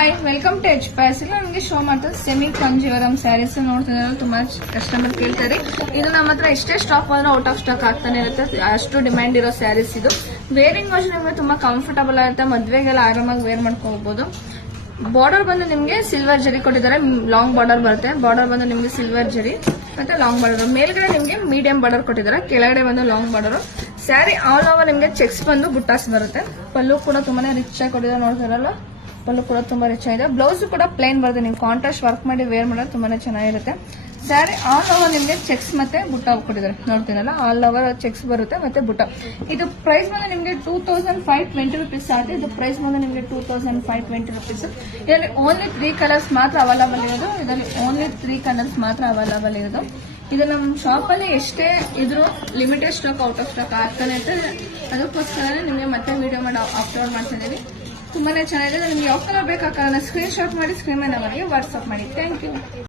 Hi, welcome to H ಪ್ಯಾಸ್. ನಮಗೆ show ಮಾಡ್ತಾರೆ semi ಕಂಜೀವರಂ saris ನೋಡ್ತಿದ್ದಾರೆ. ತುಂಬಾ ಕಸ್ಟಮರ್ ಕೇಳ್ತಾರೆ. ಇದು ನಮ್ಮ ಹತ್ರ ಎಷ್ಟೇ ಸ್ಟಾಕ್ ಆದ್ರೂ ಔಟ್ ಆಫ್ ಸ್ಟಾಕ್ ಆಗ್ತಾನೆ ಇರುತ್ತೆ. ಅಷ್ಟು ಡಿಮ್ಯಾಂಡ್ ಇರೋ ಸ್ಯಾರೀಸ್ ಇದು. ವೇರಿಂಗ್ ವಾಶ್ ನಿಮಗೆ ತುಂಬಾ ಕಂಫರ್ಟಬಲ್ ಆಗುತ್ತೆ. ಮದ್ವೆಗೆಲ್ಲ ಆರಾಮಾಗಿ ವೇರ್ ಮಾಡ್ಕೋಬಹುದು. ಬಾರ್ಡರ್ ಬಂದು ನಿಮಗೆ ಸಿಲ್ವರ್ ಜರಿ ಕೊಟ್ಟಿದ್ದಾರೆ. ಲಾಂಗ್ ಬಾರ್ಡರ್ ಬರುತ್ತೆ. ಬಾರ್ಡರ್ ಬಂದು ನಿಮಗೆ ಸಿಲ್ವರ್ ಜರಿ ಮತ್ತೆ ಲಾಂಗ್ ಬಾರ್ಡರ್. ಮೇಲ್ಗಡೆ ನಿಮಗೆ ಮೀಡಿಯಂ ಬಾರ್ಡರ್ ಕೊಟ್ಟಿದ್ದಾರೆ. ಕೆಳಗಡೆ ಬಂದು long border. Sari all over ನಿಮಗೆ ಚೆಕ್ಸ್ ಬಂದು ಬುಟ್ಟಾಸ್ ಬರುತ್ತೆ. ಪಲ್ಲು ಕೂಡ ತುಂಬಾನೇ ರಿಚ್ ಆಗಿ ಕೊಟ್ಟಿದ್ದಾರೆ. ನೋಡ್ತಿರಲ್ಲ, ಪಲ್ಲು ಕೂಡ ತುಂಬಾ ರಿಚ್ ಆಗಿದೆ. ಬ್ಲೌಸ್ ಕೂಡ ಪ್ಲೇನ್ ಬರುತ್ತೆ. ನೀವು ಕಾಂಟ್ರಾಸ್ಟ್ ವರ್ಕ್ ಮಾಡಿ ವೇರ್ ಮಾಡೋದು ತುಂಬಾನೇ ಚೆನ್ನಾಗಿರುತ್ತೆ. ಸ್ಯಾರಿ ಆಲ್ ಓವರ್ ನಿಮಗೆ ಚೆಕ್ಸ್ ಮತ್ತೆ ಬುಟ್ಟ ಕೊಟ್ಟಿದ್ದಾರೆ. ನೋಡ್ತೀನಲ್ಲ, ಆಲ್ ಓವರ್ ಚೆಕ್ಸ್ ಬರುತ್ತೆ ಮತ್ತೆ ಬುಟ್ಟ. ಇದು ಪ್ರೈಸ್ ಬಂದು ನಿಮಗೆ 2520 rupees ಆಗುತ್ತೆ. ಇದು ಪ್ರೈಸ್ ಬಂದು ನಿಮಗೆ 2520 rupees. ಇದರಲ್ಲಿ ಓನ್ಲಿ 3 ಕಲರ್ಸ್ ಮಾತ್ರ ಅವೈಲಬಲ್ ಇರೋದು. ಇದರಲ್ಲಿ ಓನ್ಲಿ 3 ಕಲರ್ಸ್ ಮಾತ್ರ ಅವೈಲಬಲ್ ಇರೋದು. ಇದು ನಮ್ಮ ಶಾಪ್ ಅಲ್ಲಿ ಎಷ್ಟೇ ಇದ್ರು limited stock out of stock ಆಗ್ತಾನೆ ಇರುತ್ತೆ. ಅದಕ್ಕೋಸ್ಕರ ನಿಮಗೆ ಮತ್ತೆ ವಿಡಿಯೋ ಮಾಡಿ ಅಪ್ಲೋಡ್ ಮಾಡ್ತಾ ಇದೀವಿ. ತುಂಬಾನೇ ಚೆನ್ನಾಗಿದೆ. ನಿಮ್ಗೆ ಯಾವ ಕಲರ್ ಬೇಕಾ ಕಲರ್ನ ಸ್ಕ್ರೀನ್ ಶಾಟ್ ಮಾಡಿ ಸ್ಕ್ರೀನ್ ಮೇಲೆ ನಮಗೆ ವಾಟ್ಸ್ಆಪ್ ಮಾಡಿ. Thank you.